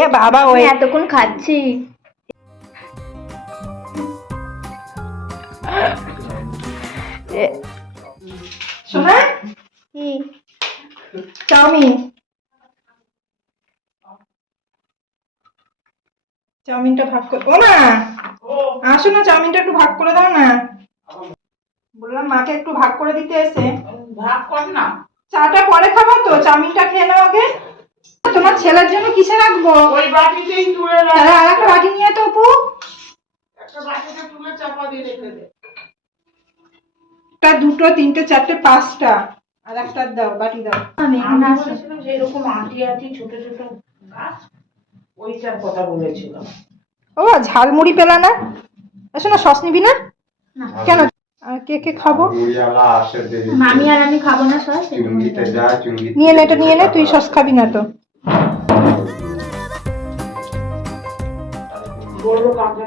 এ বাবা ওই এতক্ষণ খাচ্ছি। শোনা কি? চাউমিনটা ভাগ করে ও মা, আসো না, চাউমিনটা একটু ভাগ করে দাও না। বললাম মাকে একটু ভাগ করে দিতে এসে। ভাগ কর না। চাটা পরে খাবো তো, চাউমিনটা খেয়ে নাও আগে। তোমার ছেলের জন্য কিসে রাখবো? ওই বাটিতেই তুলে রাখ। তাহলে আর একটা বাটি নিয়ে তো অপু। একটা বাটিতে তুলে চাপা দিয়ে রেখে দে। একটা, দুটো, তিনটে, চারটে, পাঁচটা। আর একটা দাও, বাটি দাও। আমি বলেছিলাম যে এরকম আটি আটি ছোট ছোট গাছ, ওইটার কথা বলেছিলাম। ও ঝালমুড়ি পেলা না? আসো না, সস নিবি না? কেন? আর কে কে খাবো? মামি আর আমি খাবো না সস। নিয়ে নে, এটা নিয়ে নে, তুই সস খাবি না তো। বড় কাঁচা